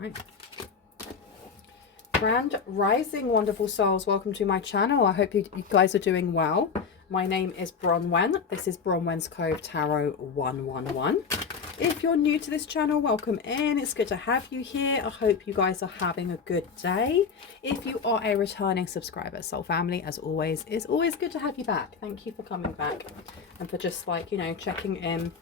Okay. Grand Rising, wonderful souls. Welcome to my channel. I hope you guys are doing well. My name is Bronwen. This is Bronwen's Cove Tarot 111. If you're new to this channel, welcome in. It's good to have you here. I hope you guys are having a good day. If you are a returning subscriber, soul family, as always, it's always good to have you back. Thank you for coming back and for just like, you know, checking in.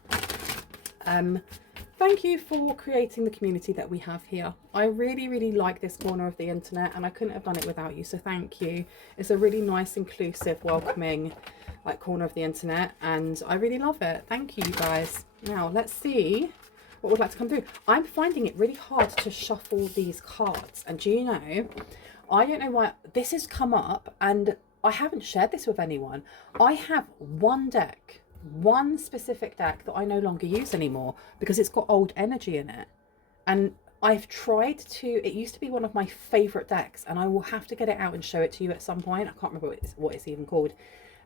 Thank you for creating the community that we have here. I really like this corner of the internet, and I couldn't have done it without you, so thank you. It's a really nice, inclusive, welcoming like corner of the internet, and I really love it. Thank you, you guys. Now let's see what would like to come through. I'm finding it really hard to shuffle these cards, and do you know, I don't know why this has come up, and I haven't shared this with anyone. I have one deck, one specific deck that I no longer use anymore because it's got old energy in it, and I've tried to, it used to be one of my favorite decks, and I will have to get it out and show it to you at some point. I can't remember what it's even called,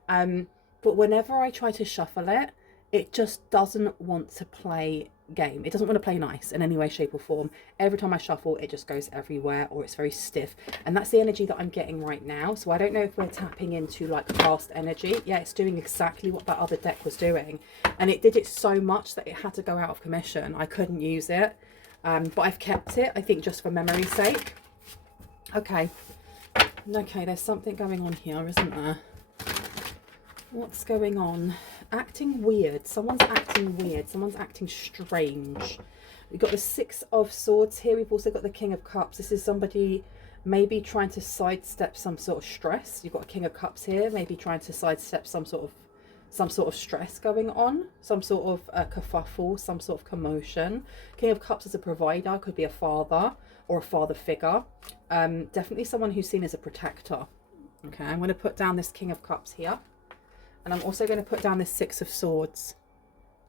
but whenever I try to shuffle it, it just doesn't want to play game. It doesn't want to play nice in any way, shape or form. Every time I shuffle, it just goes everywhere, or it's very stiff, and that's the energy that I'm getting right now. So I don't know if we're tapping into like past energy. Yeah, it's doing exactly what that other deck was doing, and it did it so much that it had to go out of commission. I couldn't use it, but I've kept it, I think, just for memory's sake. Okay, there's something going on here, isn't there? What's going on? Acting weird. Someone's acting weird. Someone's acting strange. We've got the Six of Swords here. We've also got the King of Cups. This is somebody maybe trying to sidestep some sort of stress. You've got a King of Cups here, maybe trying to sidestep some sort of stress going on, some sort of kerfuffle, some sort of commotion. King of Cups is a provider, could be a father or a father figure. Definitely someone who's seen as a protector. Okay, I'm going to put down this King of Cups here. And I'm also going to put down this Six of Swords.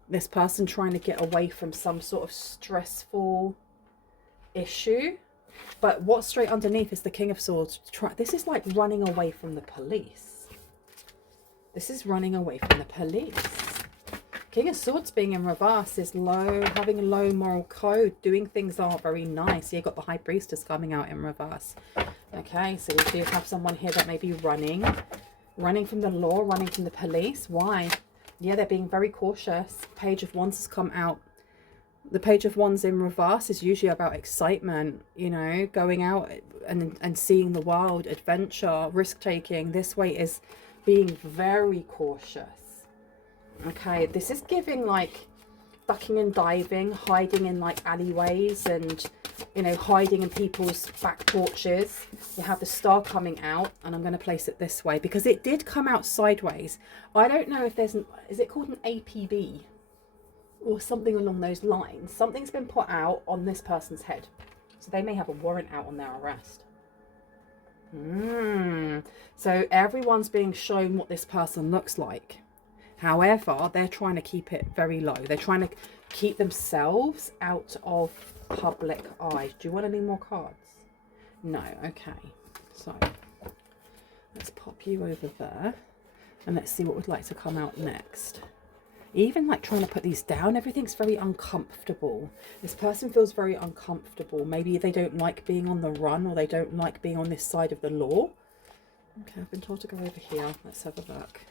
This person trying to get away from some sort of stressful issue. But what's straight underneath is the King of Swords. This is like running away from the police. This is running away from the police. King of Swords being in reverse is low, having a low moral code, doing things that aren't very nice. You've got the High Priestess coming out in reverse. Okay, so we do have someone here that may be running from the law, running from the police. Why? Yeah, they're being very cautious. Page of Wands has come out. The Page of Wands in reverse is usually about excitement, you know, going out and seeing the world, adventure, risk-taking. This way is being very cautious. Okay, this is giving like ducking and diving, hiding in like alleyways, and you know, hiding in people's back porches. You have the Star coming out, and I'm going to place it this way because it did come out sideways. I don't know if there's is it called an APB or something along those lines. Something's been put out on this person's head, so they may have a warrant out on their arrest. So everyone's being shown what this person looks like. However, they're trying to keep it very low. They're trying to keep themselves out of public eye. Do you want any more cards? No. Okay. So let's pop you over there, and let's see what would like to come out next. Even like trying to put these down, everything's very uncomfortable. This person feels very uncomfortable. Maybe they don't like being on the run, or they don't like being on this side of the law. Okay, I've been told to go over here. Let's have a look.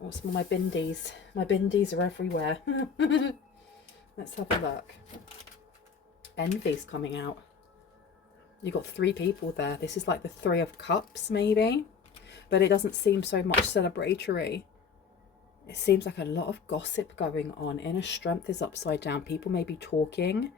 Oh, some of my bindies. My bindies are everywhere. Let's have a look. Envy's coming out. You've got three people there. This is like the Three of Cups, maybe. But it doesn't seem so much celebratory. It seems like a lot of gossip going on. Inner strength is upside down. People may be talking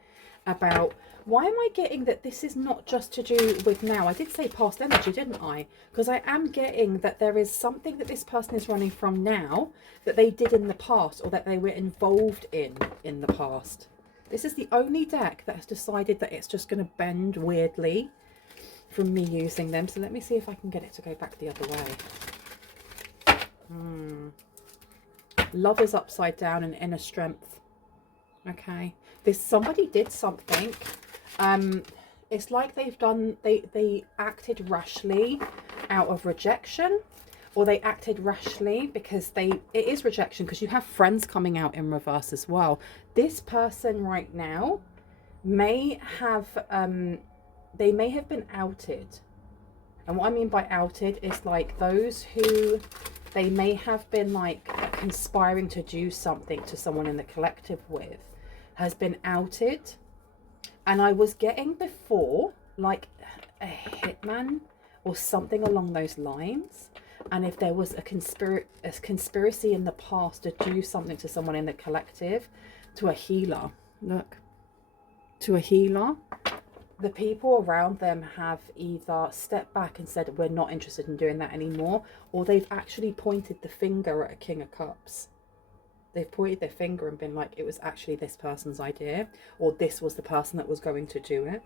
about, why am I getting that this is not just to do with now? I did say past energy, didn't I? Because I am getting that there is something that this person is running from now that they did in the past, or that they were involved in the past. This is the only deck that has decided that it's just going to bend weirdly from me using them. So let me see if I can get it to go back the other way. Love is upside down and inner strength. Okay. Somebody did something. It's like they acted rashly out of rejection, or they acted rashly because it is rejection, because you have friends coming out in reverse as well. This person right now may have, they may have been outed. And what I mean by outed is like those who, they may have been like conspiring to do something to someone in the collective with, has been outed. And I was getting before like a hitman or something along those lines. And if there was a conspiracy in the past to do something to someone in the collective, to a healer, look, to a healer, the people around them have either stepped back and said, we're not interested in doing that anymore, or they've actually pointed the finger at a King of Cups. They've pointed their finger and been like, it was actually this person's idea, or this was the person that was going to do it.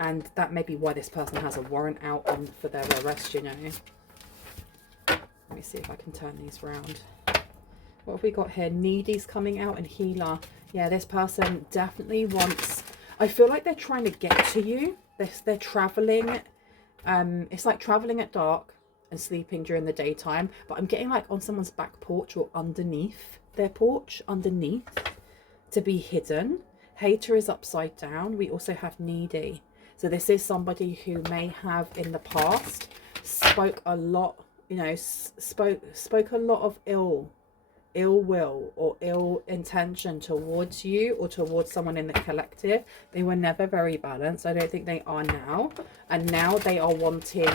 And that may be why this person has a warrant out on for their arrest, you know. Let me see if I can turn these around. What have we got here? Needy's coming out and healer. Yeah, this person definitely wants, I feel like they're trying to get to you. They're traveling. It's like traveling at dark and sleeping during the daytime. But I'm getting like on someone's back porch or underneath their porch, underneath, to be hidden. Hater is upside down. We also have needy. So this is somebody who may have in the past spoke a lot, you know, spoke a lot of ill will or ill intention towards you or towards someone in the collective. They were never very balanced. I don't think they are now. And now they are wanting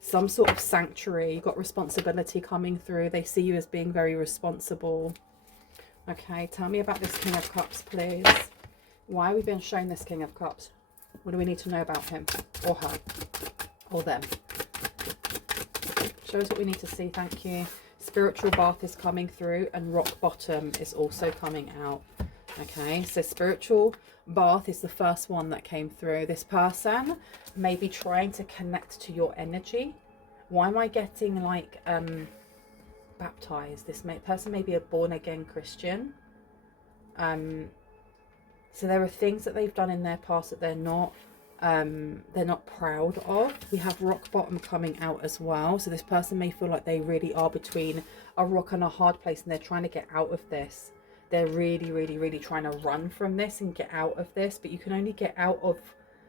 some sort of sanctuary. You've got responsibility coming through. They see you as being very responsible. Okay, tell me about this King of Cups, please. Why are we being shown this King of Cups? What do we need to know about him or her or them? Show us what we need to see. Thank you. Spiritual bath is coming through and rock bottom is also coming out. Okay, so spiritual bath is the first one that came through. This person may be trying to connect to your energy. Why am I getting like baptized? This person may be a born again Christian. So there are things that they've done in their past that they're not proud of. We have rock bottom coming out as well. So this person may feel like they really are between a rock and a hard place and they're trying to get out of this. They're really trying to run from this and get out of this, but you can only get out of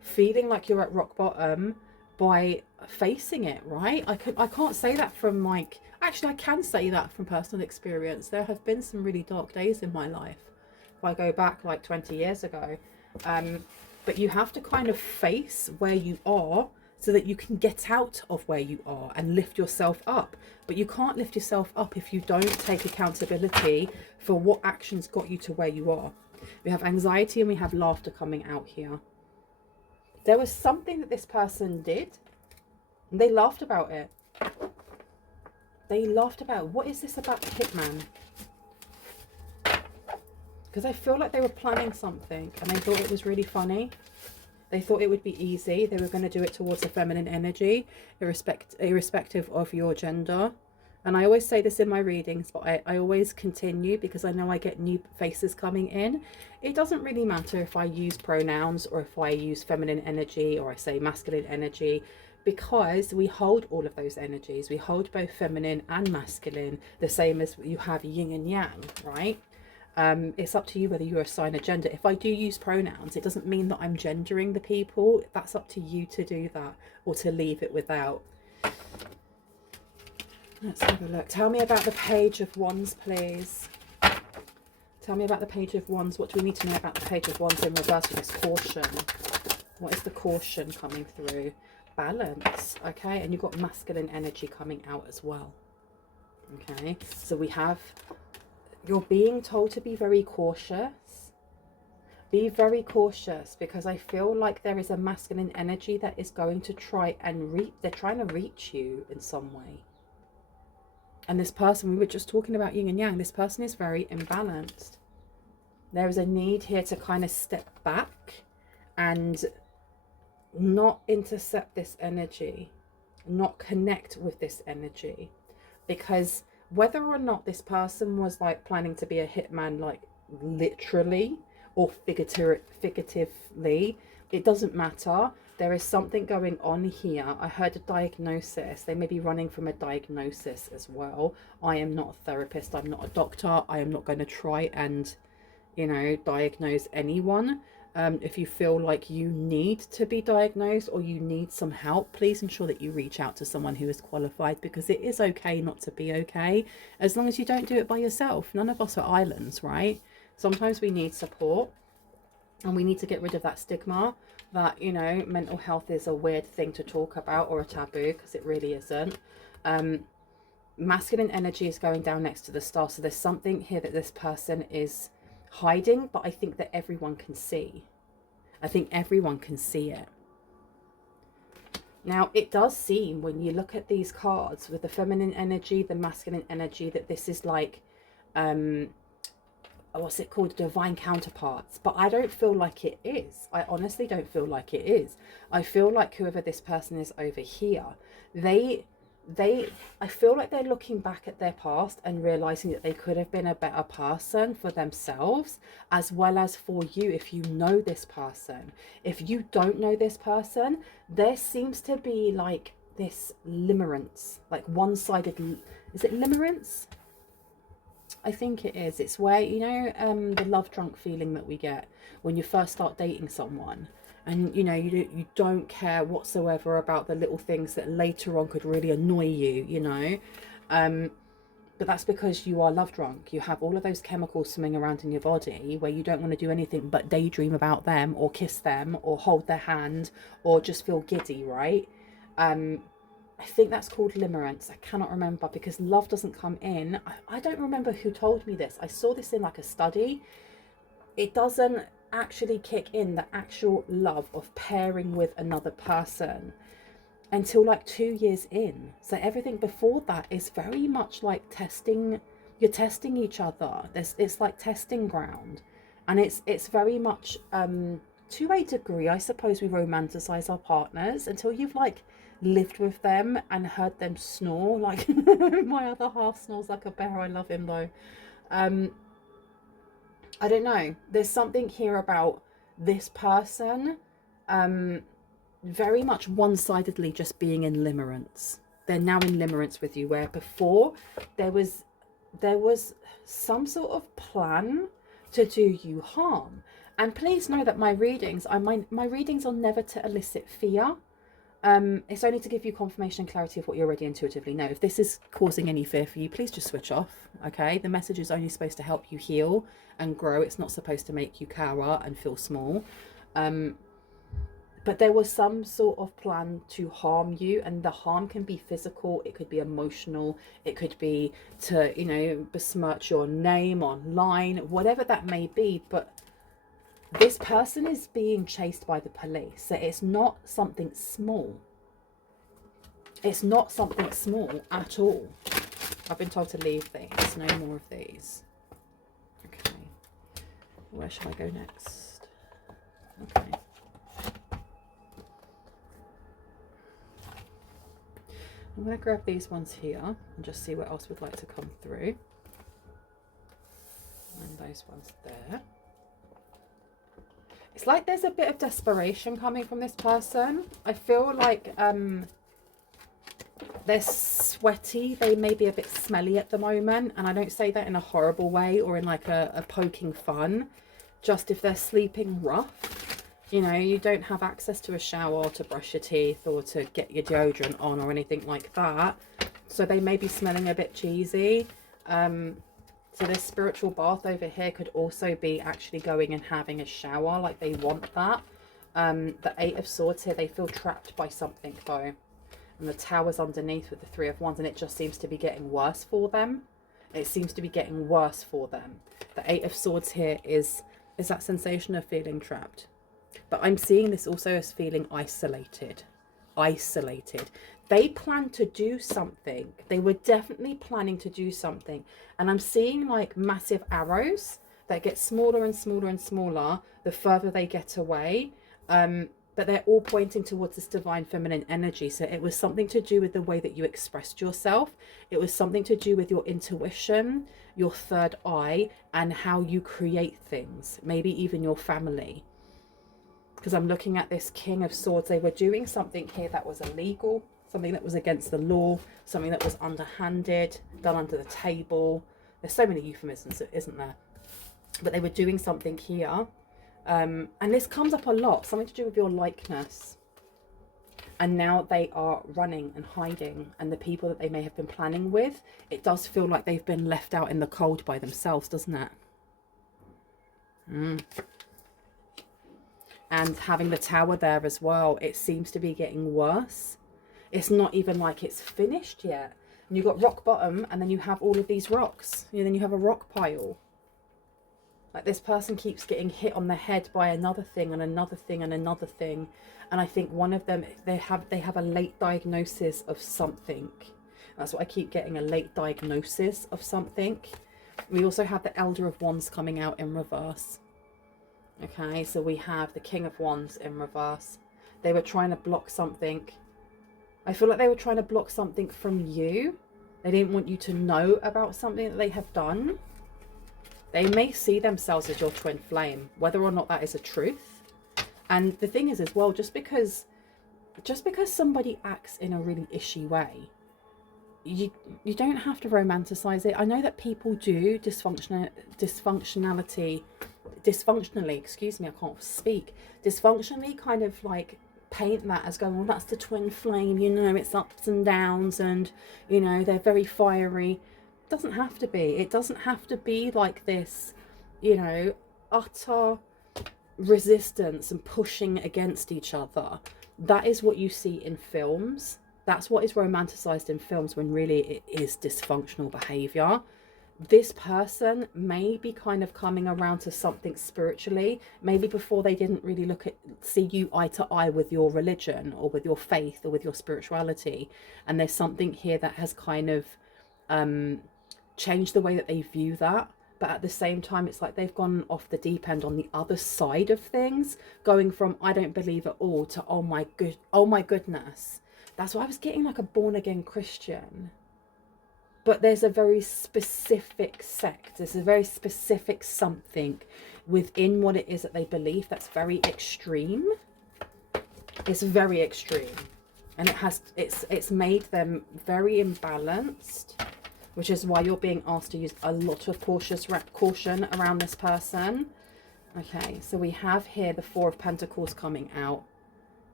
feeling like you're at rock bottom by facing it, right? I can't say that from like, actually I can say that from personal experience. There have been some really dark days in my life. If I go back like 20 years ago, but you have to kind of face where you are so that you can get out of where you are and lift yourself up. But you can't lift yourself up if you don't take accountability for what actions got you to where you are. We have anxiety and we have laughter coming out here. There was something that this person did and they laughed about it. They laughed about, what is this about the hitman? Because I feel like they were planning something and they thought it was really funny. They thought it would be easy. They were going to do it towards the feminine energy, irrespective of your gender. And I always say this in my readings, but I always continue because I know I get new faces coming in. It doesn't really matter if I use pronouns or if I use feminine energy or I say masculine energy, because we hold all of those energies. We hold both feminine and masculine, the same as you have yin and yang, right? It's up to you whether you assign a gender. If I do use pronouns, it doesn't mean that I'm gendering the people. That's up to you to do that or to leave it without. Let's have a look. Tell me about the Page of Wands, please. Tell me about the Page of Wands. What do we need to know about the Page of Wands in reverse with this caution? What is the caution coming through? Balance. Okay, and you've got masculine energy coming out as well. Okay, so we have, you're being told to be very cautious. Be very cautious, because I feel like there is a masculine energy that is going to try and reach, they're trying to reach you in some way. And this person, we were just talking about yin and yang, this person is very imbalanced. There is a need here to kind of step back and not intercept this energy, not connect with this energy, because whether or not this person was like planning to be a hitman, like literally or figuratively, it doesn't matter. There is something going on here. I heard a diagnosis. They may be running from a diagnosis as well. I am not a therapist. I'm not a doctor. I am not going to try and, you know, diagnose anyone. If you feel like you need to be diagnosed or you need some help, please ensure that you reach out to someone who is qualified, because it is okay not to be okay, as long as you don't do it by yourself. None of us are islands, right? Sometimes we need support, and we need to get rid of that stigma that, you know, mental health is a weird thing to talk about or a taboo, because it really isn't. Masculine energy is going down next to the star, so there's something here that this person is hiding, but I think that everyone can see. I think everyone can see it. Now, it does seem, when you look at these cards with the feminine energy, the masculine energy, that this is like, what's it called, divine counterparts, but I don't feel like it is. I honestly don't feel like it is. I feel like whoever this person is over here, I feel like they're looking back at their past and realizing that they could have been a better person for themselves as well as for you, if you know this person. If you don't know this person, there seems to be like this limerence, like one-sided, is it limerence? I think it is. It's where, you know, the love drunk feeling that we get when you first start dating someone, and you know, you don't care whatsoever about the little things that later on could really annoy you, you know. But that's because you are love drunk. You have all of those chemicals swimming around in your body where you don't want to do anything but daydream about them or kiss them or hold their hand or just feel giddy, right? I think that's called limerence. I cannot remember, because love doesn't come in. I don't remember who told me this. I saw this in like a study. It doesn't actually kick in, the actual love of pairing with another person, until like 2 years in. So everything before that is very much like testing. You're testing each other. It's like testing ground, and it's very much to a degree, I suppose, we romanticize our partners until you've like lived with them and heard them snore. Like my other half snores like a bear. I love him though. I don't know, there's something here about this person very much one-sidedly just being in limerence. They're now in limerence with you, where before there was some sort of plan to do you harm. And please know that my readings are never to elicit fear. It's only to give you confirmation and clarity of what you already intuitively know. If this is causing any fear for you, please just switch off, okay? The message is only supposed to help you heal and grow. It's not supposed to make you cower and feel small. But there was some sort of plan to harm you, and the harm can be physical, it could be emotional, it could be to, you know, besmirch your name online, whatever that may be. But this person is being chased by the police, so it's not something small. It's not something small at all. I've been told to leave these. No more of these. Okay. Where should I go next? Okay. I'm going to grab these ones here and just see what else would like to come through. And those ones there. It's like there's a bit of desperation coming from this person. I feel like they're sweaty. They may be a bit smelly at the moment. And I don't say that in a horrible way or in like a poking fun. Just if they're sleeping rough, you know, you don't have access to a shower to brush your teeth or to get your deodorant on or anything like that. So they may be smelling a bit cheesy. So this spiritual bath over here could also be actually going and having a shower, like they want that. The Eight of Swords here, they feel trapped by something though. And the Tower's underneath with the Three of Wands, and it just seems to be getting worse for them. It seems to be getting worse for them. The Eight of Swords here is that sensation of feeling trapped. But I'm seeing this also as feeling isolated. Isolated. They planned to do something. They were definitely planning to do something. And I'm seeing like massive arrows that get smaller and smaller and smaller the further they get away. But they're all pointing towards this divine feminine energy. So it was something to do with the way that you expressed yourself. It was something to do with your intuition, your third eye, and how you create things. Maybe even your family. Because I'm looking at this King of Swords. They were doing something here that was illegal. Something that was against the law. Something that was underhanded. Done under the table. There's so many euphemisms, isn't there? But they were doing something here And this comes up a lot, something to do with your likeness. And now they are running and hiding, and the people that they may have been planning with, it does feel like they've been left out in the cold by themselves, doesn't it? And having the tower there as well, it seems to be getting worse. It's not even like it's finished yet. And you've got rock bottom, and then you have all of these rocks. And then you have a rock pile. Like, this person keeps getting hit on the head by another thing and another thing and another thing. And I think one of them, they have a late diagnosis of something. That's what I keep getting, a late diagnosis of something. We also have the Elder of Wands coming out in reverse. Okay, so we have the King of Wands in reverse. They were trying to block something. I feel like they were trying to block something from you. They didn't want you to know about something that they have done. They may see themselves as your twin flame, whether or not that is a truth. And the thing is as well, just because somebody acts in a really ishy way, you don't have to romanticize it. I know that people do dysfunctionally, excuse me, I can't speak, dysfunctionally kind of like paint that as going, well, that's the twin flame, you know, it's ups and downs, and you know, they're very fiery. It doesn't have to be. It doesn't have to be like this, you know, utter resistance and pushing against each other. That is what you see in films. That's what is romanticized in films, when really it is dysfunctional behavior. This person may be kind of coming around to something spiritually. Maybe before they didn't really see you eye to eye with your religion or with your faith or with your spirituality. And there's something here that has kind of changed the way that they view that. But at the same time, it's like they've gone off the deep end on the other side of things, going from I don't believe at all to oh my goodness. That's why I was getting like a born again Christian. But there's a very specific sect, there's a very specific something within what it is that they believe that's very extreme. It's very extreme, and it's made them very imbalanced, which is why you're being asked to use a lot of caution around this person. Okay, so we have here the Four of Pentacles coming out.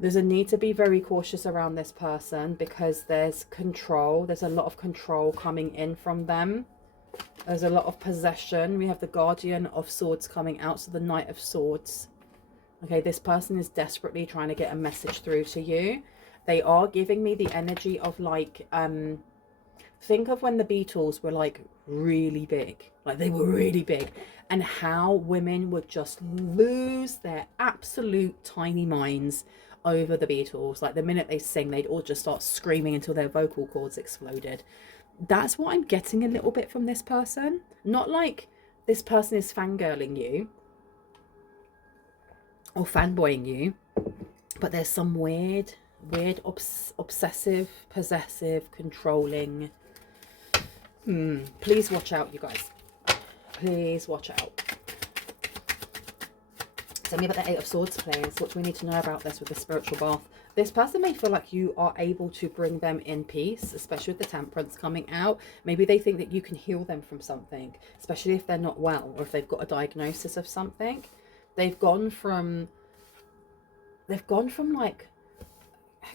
There's a need to be very cautious around this person because there's control. There's a lot of control coming in from them. There's a lot of possession. We have the Guardian of Swords coming out, so the Knight of Swords. Okay, this person is desperately trying to get a message through to you. They are giving me the energy of like, think of when the Beatles were like really big. Like they were really big. And how women would just lose their absolute tiny minds over the Beatles. Like the minute they sing, they'd all just start screaming until their vocal cords exploded. That's what I'm getting a little bit from this person. Not like this person is fangirling you or fanboying you, but there's some weird obsessive, possessive, controlling. Please watch out, you guys. Please watch out. Tell me about the Eight of Swords, please. What do we need to know about this with the spiritual bath? This person may feel like you are able to bring them in peace, especially with the Temperance coming out. Maybe they think that you can heal them from something, especially if they're not well or if they've got a diagnosis of something. They've gone from like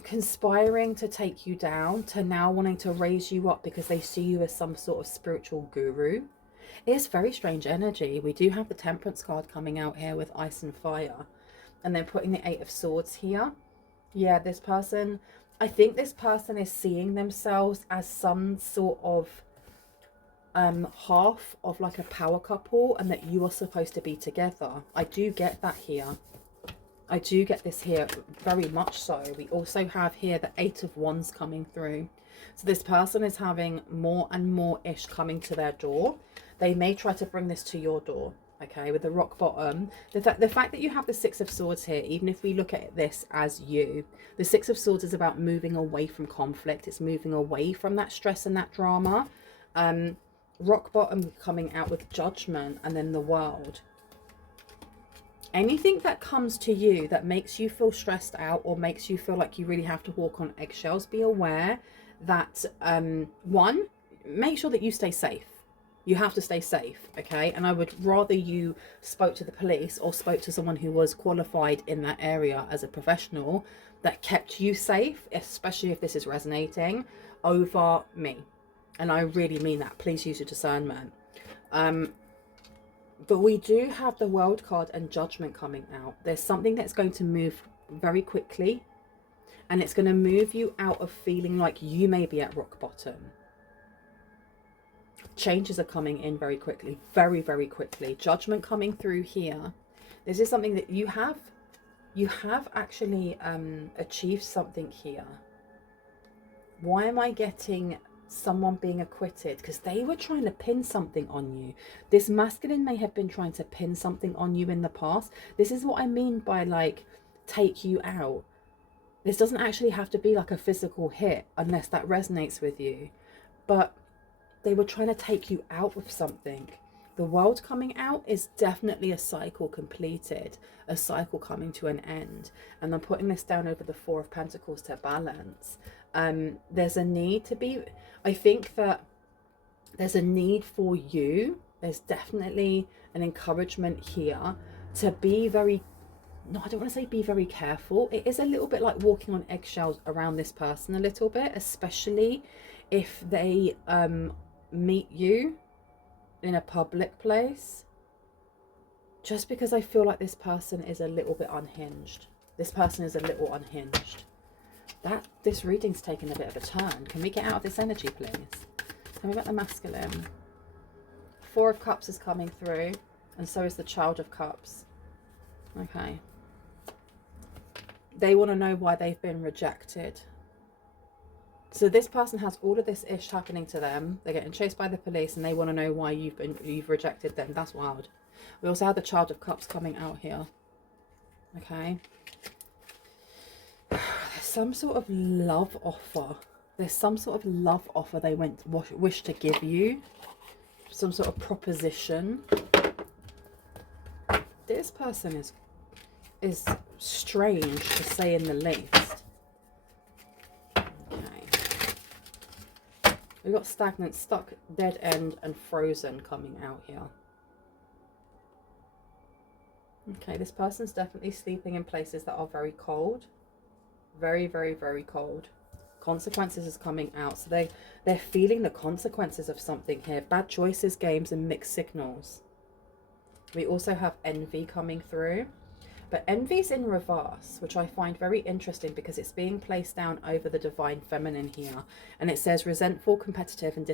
conspiring to take you down to now wanting to raise you up because they see you as some sort of spiritual guru. It's very strange energy. We do have the Temperance card coming out here with ice and fire, and then putting the Eight of Swords here. Yeah, this person, I think this person is seeing themselves as some sort of half of like a power couple, and that you are supposed to be together. I do get that here. I do get this here, very much so. We also have here the Eight of Wands coming through. So this person is having more and more ish coming to their door. They may try to bring this to your door, okay, with the rock bottom. The fact that you have the Six of Swords here, even if we look at this as you, the Six of Swords is about moving away from conflict. It's moving away from that stress and that drama. Rock bottom coming out with Judgment, and then the World. Anything that comes to you that makes you feel stressed out or makes you feel like you really have to walk on eggshells, be aware that, one, make sure that you stay safe. You have to stay safe, okay? And I would rather you spoke to the police or spoke to someone who was qualified in that area as a professional that kept you safe, especially if this is resonating, over me. And I really mean that. Please use your discernment. But we do have the World card and Judgment coming out. There's something that's going to move very quickly, and it's going to move you out of feeling like you may be at rock bottom. Changes are coming in very quickly, very, very quickly. Judgment coming through here. This is something that you have actually achieved something here. Why am I getting someone being acquitted? Because they were trying to pin something on you. This masculine may have been trying to pin something on you in the past. This is what I mean by like take you out. This doesn't actually have to be like a physical hit unless that resonates with you, but they were trying to take you out with something. The World coming out is definitely a cycle completed, a cycle coming to an end. And I'm putting this down over the Four of Pentacles to balance. There's a need to be, I think that there's a need for you. There's definitely an encouragement here to be very, no, I don't want to say be very careful. It is a little bit like walking on eggshells around this person a little bit, especially if they meet you in a public place, just because I feel like this person is a little bit unhinged. This person is a little unhinged. This reading's taken a bit of a turn. Can we get out of this energy, please? Tell me about the masculine. Four of Cups is coming through, and so is the Child of Cups. Okay. They want to know why they've been rejected. So this person has all of this ish happening to them. They're getting chased by the police and they want to know why you've rejected them. That's wild. We also have the Child of Cups coming out here. Okay. There's some sort of love offer. There's some sort of love offer they wish to give you. Some sort of proposition. This person is strange, to say in the least. We've got stagnant, stuck, dead end, and frozen coming out here. Okay, this person's definitely sleeping in places that are very cold. Very, very, very cold. Consequences is coming out. So they're feeling the consequences of something here. Bad choices, games, and mixed signals. We also have envy coming through. But envy's in reverse, which I find very interesting because it's being placed down over the divine feminine here. And it says resentful, competitive, and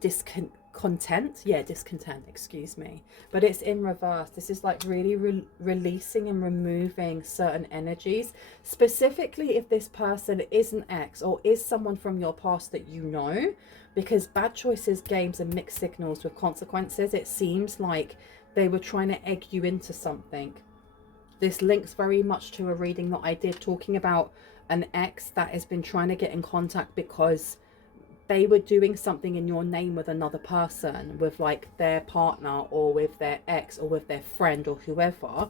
discontent. Yeah, discontent, excuse me. But it's in reverse. This is like really releasing and removing certain energies. Specifically if this person is an ex or is someone from your past that you know. Because bad choices, games, and mixed signals with consequences, it seems like they were trying to egg you into something. This links very much to a reading that I did talking about an ex that has been trying to get in contact because they were doing something in your name with another person, with like their partner or with their ex or with their friend or whoever.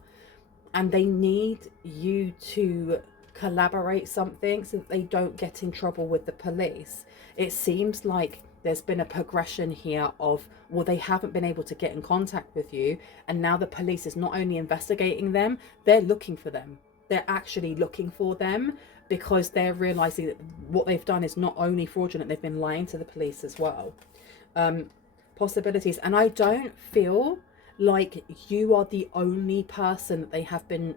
And they need you to collaborate something so that they don't get in trouble with the police. It seems like there's been a progression here of, well, they haven't been able to get in contact with you. And now the police is not only investigating them, they're looking for them. They're actually looking for them because they're realizing that what they've done is not only fraudulent, they've been lying to the police as well. Possibilities. And I don't feel like you are the only person that they have been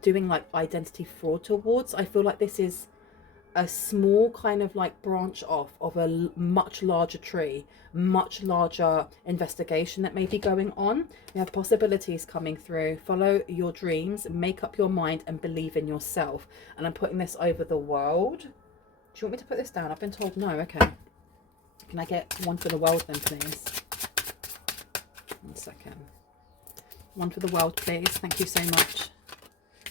doing like identity fraud towards. I feel like this is a small kind of like branch off of a much larger tree, much larger investigation that may be going on. We have possibilities coming through. Follow your dreams, make up your mind, and believe in yourself. And I'm putting this over the world. Do you want me to put this down? I've been told no. Okay. Can I get one for the world then, please? 1 second. One for the world, please. Thank you so much.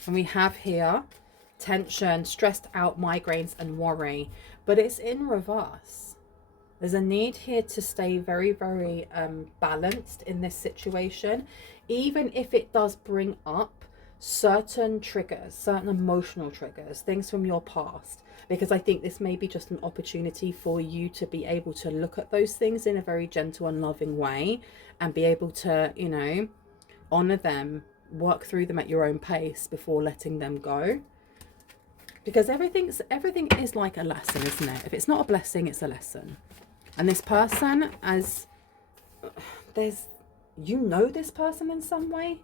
And we have here tension, stressed out, migraines, and worry, but it's in reverse. There's a need here to stay very, very balanced in this situation, even if it does bring up certain triggers, certain emotional triggers, things from your past, because I think this may be just an opportunity for you to be able to look at those things in a very gentle and loving way and be able to, you know, honor them, work through them at your own pace before letting them go. Because everything is like a lesson, isn't it? If it's not a blessing, it's a lesson. And this person, as there's, you know, this person in some way.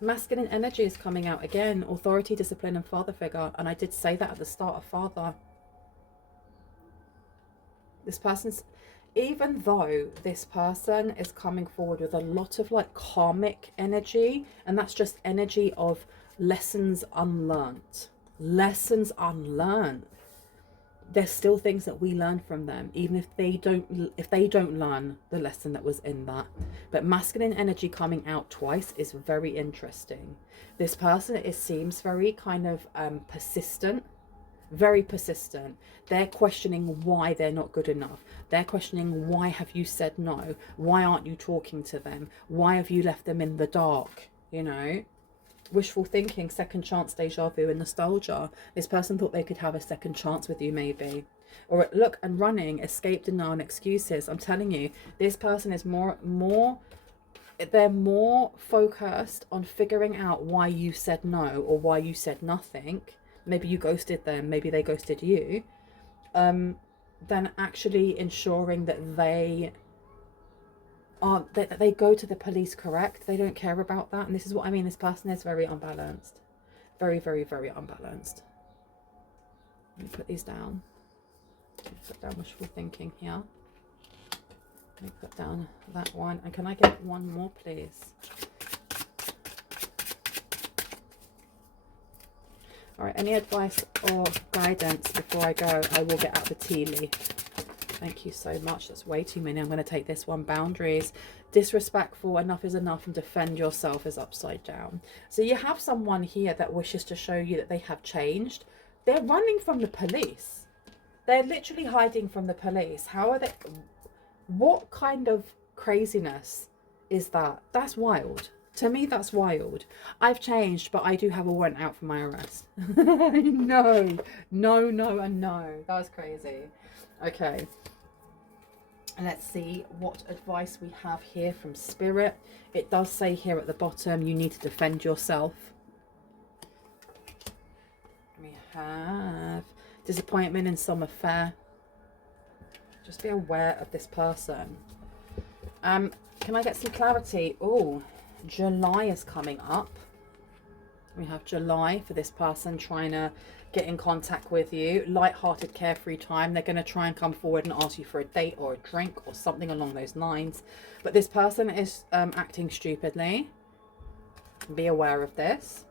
Masculine energy is coming out again. Authority, discipline, and father figure. And I did say that at the start of father. This person's, even though this person is coming forward with a lot of like karmic energy, and that's just energy of lessons unlearned. Lessons unlearned. There's still things that we learn from them, even if they don't learn the lesson that was in that. But masculine energy coming out twice is very interesting. This person, it seems very kind of persistent, very persistent. They're questioning why they're not good enough. They're questioning, why have you said no? Why aren't you talking to them? Why have you left them in the dark? You know, wishful thinking, second chance, deja vu, and nostalgia. This person thought they could have a second chance with you, maybe. Or look, and running, escape, denial, and excuses. I'm telling you, this person is they're more focused on figuring out why you said no or why you said nothing. Maybe you ghosted them, maybe they ghosted you, than actually ensuring that they they go to the police correct. They don't care about that. And this is what I mean. This person is very unbalanced. Very, very, very unbalanced. Let me put these down. Put down wishful thinking here. Let me put down that one. And can I get one more, please? All right, any advice or guidance before I go? I will get out the tea leaf. Thank you so much. That's way too many. I'm going to take this one. Boundaries. Disrespectful. Enough is enough. And defend yourself is upside down. So you have someone here that wishes to show you that they have changed. They're running from the police. They're literally hiding from the police. How are they? What kind of craziness is that? That's wild. To me, that's wild. I've changed, but I do have a warrant out for my arrest. No, no, no, and no. That was crazy. Okay. Let's see what advice we have here from Spirit. It does say here at the bottom, you need to defend yourself. We have disappointment in some affair. Just be aware of this person. Can I get some clarity? Oh, July is coming up. We have July for this person trying to get in contact with you. Light-hearted, carefree time. They're going to try and come forward and ask you for a date or a drink or something along those lines. But this person is acting stupidly. Be aware of this.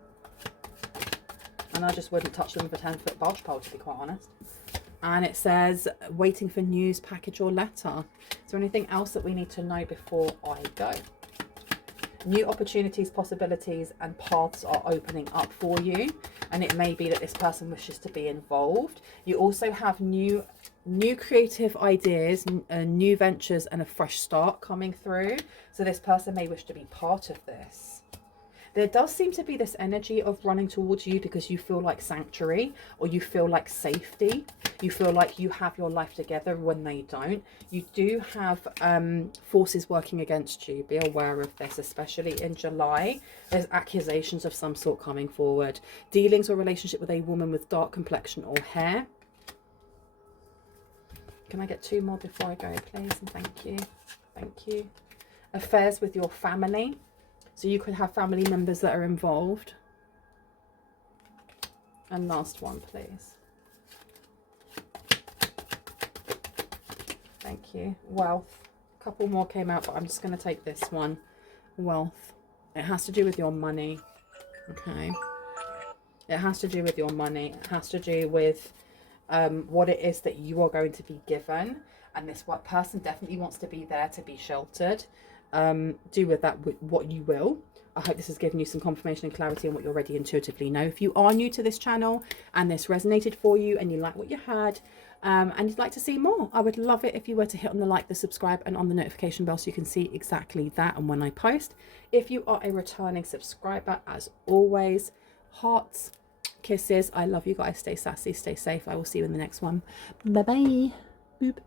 And I just wouldn't touch them with a 10-foot barge pole, to be quite honest. And it says, waiting for news, package or letter. Is there anything else that we need to know before I go? New opportunities, possibilities, and paths are opening up for you. And it may be that this person wishes to be involved. You also have new creative ideas, new ventures, and a fresh start coming through. So this person may wish to be part of this. There does seem to be this energy of running towards you because you feel like sanctuary, or you feel like safety. You feel like you have your life together when they don't. You do have forces working against you. Be aware of this, especially in July. There's accusations of some sort coming forward. Dealings or relationship with a woman with dark complexion or hair. Can I get two more before I go, please? And thank you. Thank you. Affairs with your family. So you could have family members that are involved. And last one, please. Thank you. Wealth. A couple more came out, but I'm just going to take this one. Wealth. It has to do with your money. Okay. It has to do with your money. It has to do with what it is that you are going to be given. And this person definitely wants to be there to be sheltered. Do with that what you will. I hope this has given you some confirmation and clarity on what you already intuitively know. If you are new to this channel and this resonated for you and you like what you had, and you'd like to see more, I would love it if you were to hit on the like, the subscribe, and on the notification bell so you can see exactly that and when I post. If you are a returning subscriber, as always, hearts, kisses. I love you guys. Stay sassy, stay safe. I will see you in the next one. Bye bye. Boop.